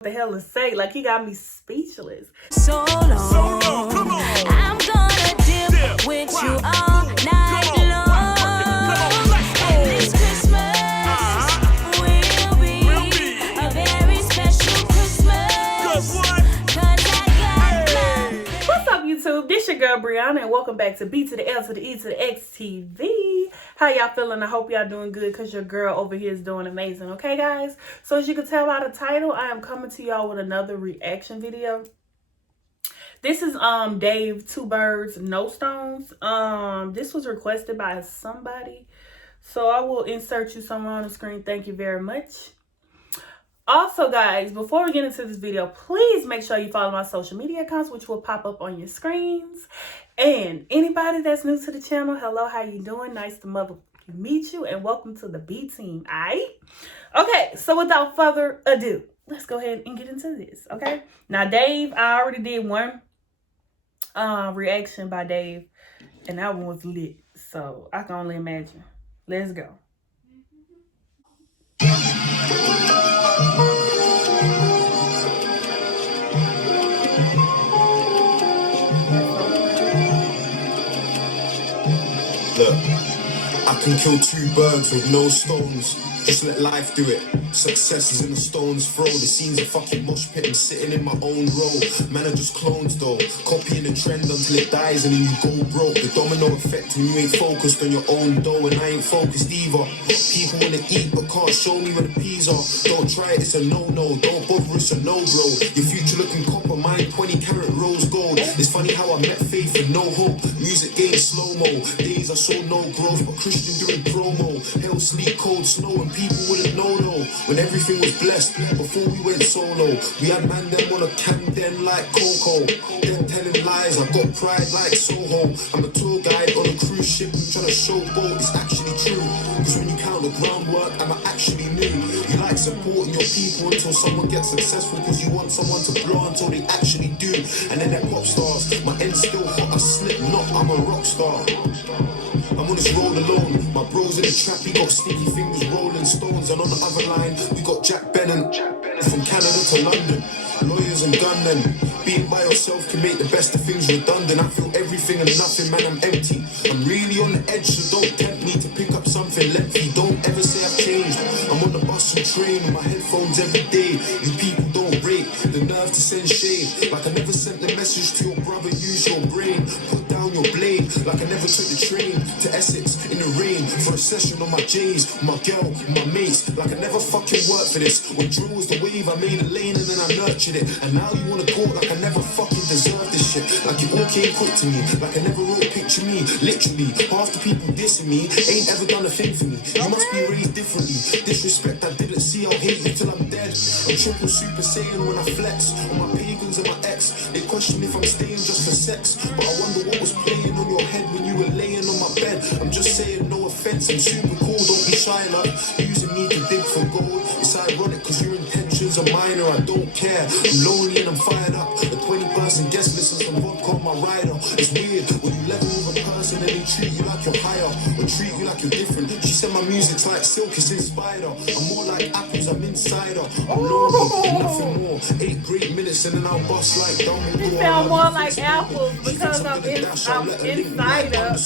the hell to say. Like, he got me speechless. So long, come on. I'm gonna dip with you all night long. And this Christmas will be a very special Christmas. Cause I got my... What's up, YouTube? This your girl Brianna, and welcome back to B to the L to the E to the X TV. How y'all feeling? I hope y'all doing good, because your girl over here is doing amazing. Okay, guys? So as you can tell by the title, I am coming to y'all with another reaction video. This is Dave Two Birds No Stones. This was requested by somebody, so I will insert you somewhere on the screen. Thank you very much. Also, guys, before we get into this video, please make sure you follow my social media accounts, which will pop up on your screens. And anybody that's new to the channel, hello, how you doing? Nice to meet you, and welcome to the B team. Alright? Okay, so without further ado, let's go ahead and get into this. Okay, now Dave, I already did one reaction by Dave, and that one was lit, so I can only imagine. Let's go. Look, I can kill two birds with no stones. Just let life do it. Success is in the stone's throw. The scene's a fucking mosh pit. I'm sitting in my own role. Man are just clones though. Copying the trend until it dies and then you go broke. The domino effect when you ain't focused on your own dough, and I ain't focused either. People wanna eat but can't show me where the peas are. Don't try it, it's a no-no. Don't bother, it's a no-bro. Your future looking copper, mine 20 karat rose gold. It's funny how I met faith and no hope. Music game slow-mo. Days I saw no growth, but Christian doing promo. Hell, sleet, cold, snow, and people wouldn't know though. When everything was blessed, before we went solo, we had man them on a Camden like Coco. Them telling lies, I got pride like Soho. I'm a tour guide on a cruise ship, I'm trying to showboat, it's actually true. Cause when you count the groundwork, I'm actually new. You like supporting your people until someone gets successful, cause you want someone to blow until they actually do. And then they're pop stars, my end's still hot, I slip not, I'm a rock star. I'm on this road alone, my bro's in the trap, he got sticky fingers, rolling stones. And on the other line, we got Jack Bennett, from Canada to London, lawyers and gunmen. Being by yourself can make the best of things redundant. I feel everything and nothing, man, I'm empty. I'm really on the edge, so don't tempt me to pick up something lengthy. Don't ever say I've changed. I'm on the bus and train with my headphones every day. You people don't rate the nerve to send shade. Like I never sent the message to your brother, use your brain. Put down your blade, like I never took the train to Essex in the rain for a session on my J's, with my girl, with my mates. Like I never fucking worked for this. When drill was the wave, I made a lane and then I nurtured it. And now you wanna talk like I never fucking deserved this shit. Like it all came quick to me, like I never wrote picture me. Literally, half the people dissing me ain't ever done a thing for me. You must be raised differently. Disrespect I didn't see, I'll hate you till I'm dead. I'm triple super saiyan when I flex on my pagans and my ex. They question if I'm staying just for sex, but I wonder what was playing on your head when you were laying on my bed. I'm just saying, no offense, I'm super cool, don't be shy, love. Using me to dig for gold. It's ironic cause your intentions are minor, I don't care. I'm lonely and I'm fired up. A 20-person guest list and some vodka on my rider. It's weird when you level with a person and they treat you like you're higher, or treat you like you're different. She said my music's like silk, it's inspired. I'm more like apples, I'm insider. I'm lonely and nothing more. 8 great minutes and then I'll bust like Dumbledore. You sound more like apples because I'm insider.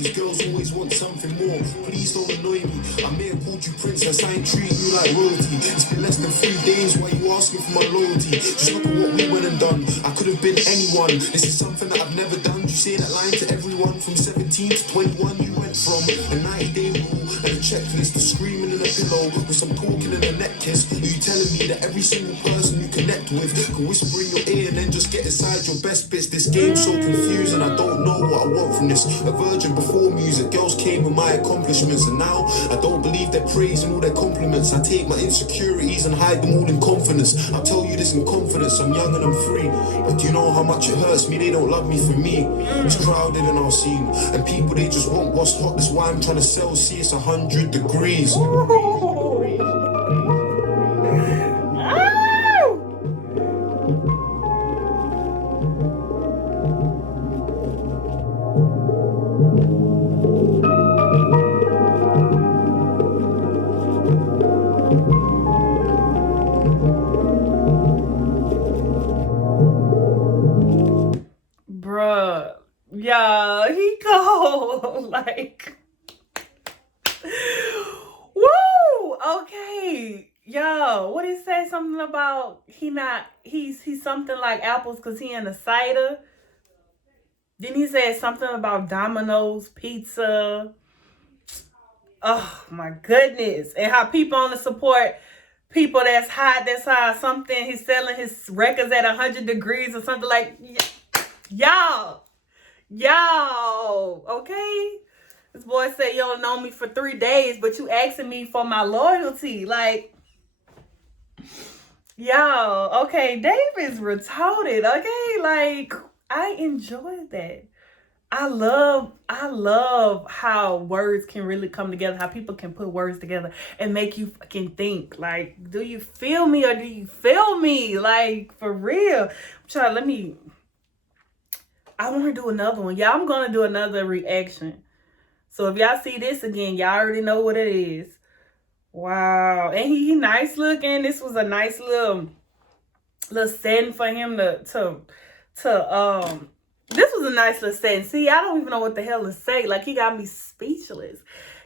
These girls always want something more. Please don't annoy me. I may have called you princess, I ain't treating you like royalty. It's been less than 3 days, why you asking for my loyalty? Just look at what we went and done. I could have been anyone. This is something that I've never done. You say that line to everyone. From 17 to 21, you went from a 90-day rule and a checklist to screaming in a pillow with some talking and a neck kiss. Are you telling me that every single person you connect with can whisper in your ear and then just get inside your best bits? This game's so confusing, I don't know what I want from this. A virgin before music, girls came with my accomplishments, and now I don't believe their praise and all their compliments. I take my insecurities and hide them all in confidence. I'll tell you this in confidence, I'm young and I'm free. But do you know how much it hurts me? They don't love me for me. It's crowded in our scene, and people, they just want what's hot. That's why I'm trying to sell. See, it's 100 degrees. Y'all, he cold. Like, woo! Okay. Yo, what he say? Something about he's something like apples because he in the cider. Then he said something about Domino's pizza. Oh my goodness. And how people only support people that's hot, that's how something he's selling his records at 100 degrees or something like y'all, okay? This boy said you don't know me for 3 days, but you asking me for my loyalty. Like, y'all, okay, Dave is retarded, okay? Like, I enjoy that. I love how words can really come together, how people can put words together and make you fucking think. Like, do you feel me or do you feel me? Like, for real. I want to do another one. Yeah, I'm going to do another reaction. So if y'all see this again, y'all already know what it is. Wow. And he nice looking. This was a nice little setting for him to this was a nice little setting. See, I don't even know what the hell to say. Like, he got me speechless.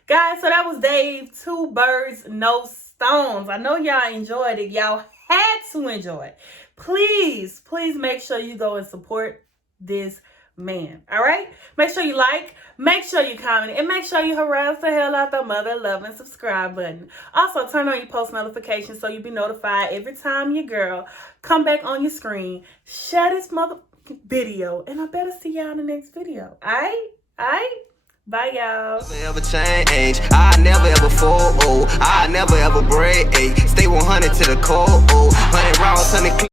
Guys, so that was Dave. 2 birds, no stones. I know y'all enjoyed it. Y'all had to enjoy it. Please, please make sure you go and support this man. All right? Make sure you like, make sure you comment, and make sure you harass the hell out the mother love and subscribe button. Also, turn on your post notifications so you'll be notified every time your girl come back on your screen. Share this mother video, and I better see y'all in the next video. Alright? Bye, y'all. Never ever change. I never ever fall. I never ever break. Stay 100 to the core. 100 rounds, 100.